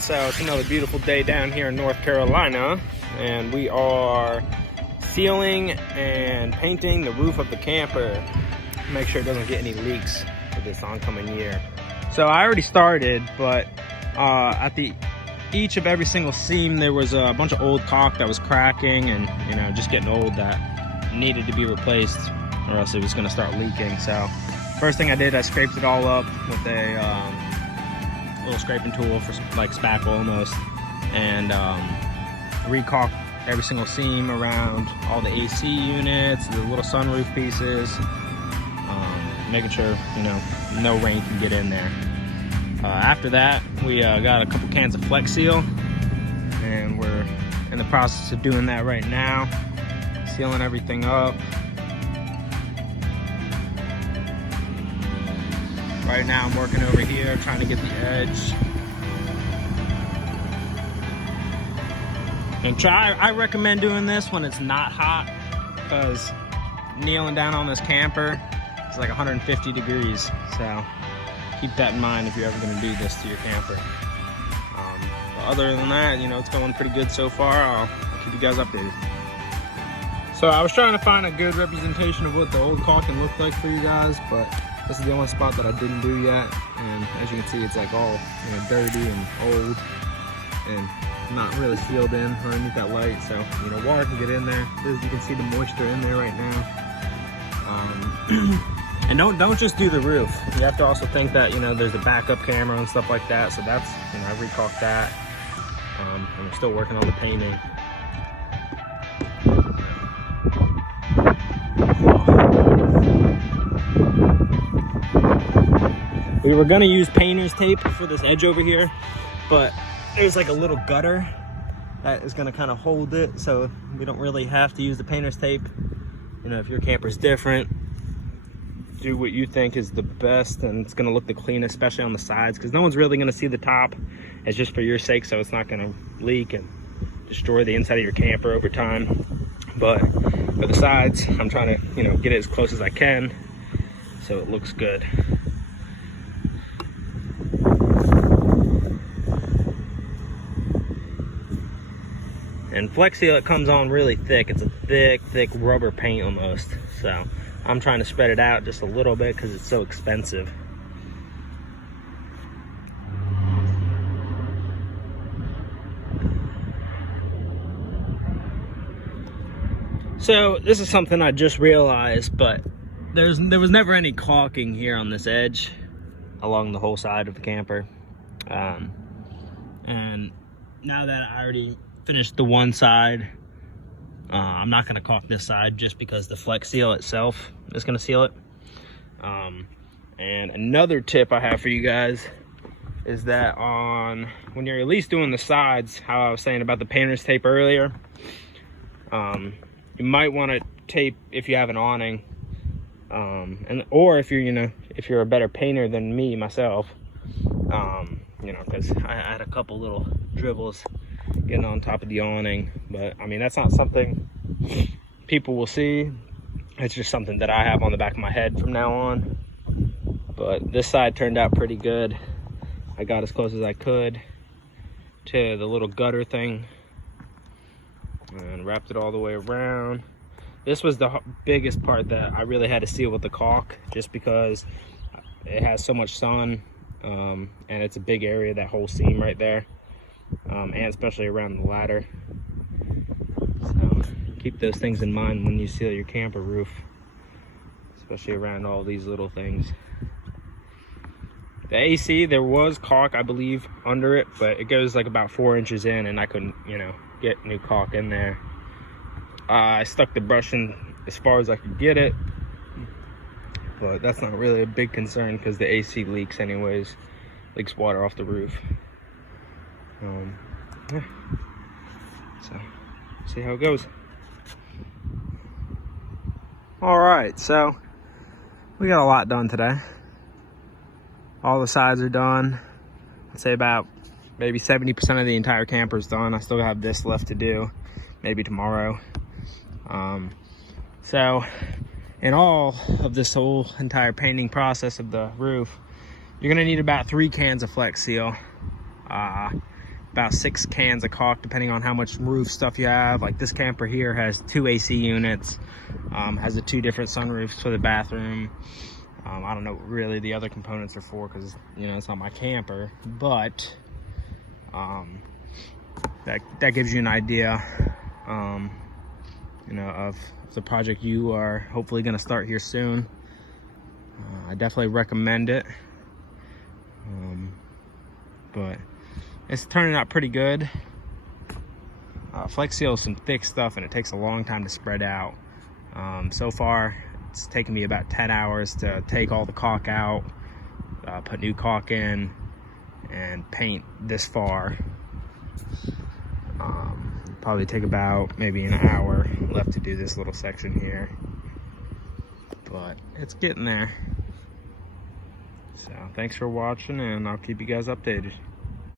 Alright, so it's another beautiful day down here in North Carolina, and we are sealing and painting the roof of the camper. Make sure it doesn't get any leaks for this oncoming year. So I already started, but at each of every single seam there was a bunch of old caulk that was cracking and, you know, just getting old that needed to be replaced or else it was going to start leaking. So first thing I did, I scraped it all up with a little scraping tool for like spackle almost, and re-caulked every single seam around all the AC units, the little sunroof pieces, making sure, you know, no rain can get in there. After that, we got a couple cans of Flex Seal, and we're in the process of doing that right now, sealing everything up. Right now I'm working over here trying to get the edge. And I recommend doing this when it's not hot, because kneeling down on this camper, it's like 150 degrees. So keep that in mind if you're ever gonna do this to your camper. But other than that, you know, it's going pretty good so far. I'll keep you guys updated. So I was trying to find a good representation of what the old caulking looked like for you guys, but this is the only spot that I didn't do yet, and as you can see, it's like all, you know, dirty and old and not really sealed in underneath that light. So, you know, water can get in there. You can see the moisture in there right now. And don't just do the roof. You have to also think that, you know, there's a backup camera and stuff like that. So that's, you know, I re-caulked that, and we're still working on the painting. We were gonna use painter's tape for this edge over here, but there's like a little gutter that is gonna kind of hold it, so we don't really have to use the painter's tape. You know, if your camper's different, do what you think is the best and it's gonna look the cleanest, especially on the sides, because no one's really gonna see the top. It's just for your sake, so it's not gonna leak and destroy the inside of your camper over time. But for the sides, I'm trying to, you know, get it as close as I can so it looks good. And Flex Seal, it comes on really thick. It's a thick rubber paint almost. So I'm trying to spread it out just a little bit because it's so expensive. So this is something I just realized, but there was never any caulking here on this edge along the whole side of the camper. And now that I already finished the one side, I'm not gonna caulk this side just because the Flex Seal itself is gonna seal it. And another tip I have for you guys is that when you're at least doing the sides, how I was saying about the painter's tape earlier, you might want to tape if you have an awning, or if you're, you know, if you're a better painter than me myself, you know, because I had a couple little dribbles getting on top of the awning. But I mean, that's not something people will see. It's just something that I have on the back of my head from now on. But this side turned out pretty good. I got as close as I could to the little gutter thing and wrapped it all the way around. This was the biggest part that I really had to seal with the caulk, just because it has so much sun, and it's a big area, that whole seam right there, and especially around the ladder. So keep those things in mind when you seal your camper roof, especially around all these little things. The AC, there was caulk, I believe, under it, but it goes like about 4 inches in, and I couldn't, you know, get new caulk in there. I stuck the brush in as far as I could get it, but that's not really a big concern because the AC leaks anyways, leaks water off the roof. Yeah. So see how it goes. All right, so we got a lot done today. All the sides are done. I'd say about maybe 70% of the entire camper is done. I still have this left to do, maybe tomorrow. So in all of this whole entire painting process of the roof, you're gonna need about 3 cans of Flex Seal. about 6 cans of caulk, depending on how much roof stuff you have. Like this camper here has 2 AC units, has the 2 different sunroofs for the bathroom. I don't know what really the other components are for, because you know it's not my camper, but that gives you an idea, you know, of the project you are hopefully going to start here soon. I definitely recommend it, but it's turning out pretty good. Flex Seal is some thick stuff, and it takes a long time to spread out. So far, it's taken me about 10 hours to take all the caulk out, put new caulk in, and paint this far. Probably take about maybe an hour left to do this little section here, but it's getting there. So thanks for watching, and I'll keep you guys updated.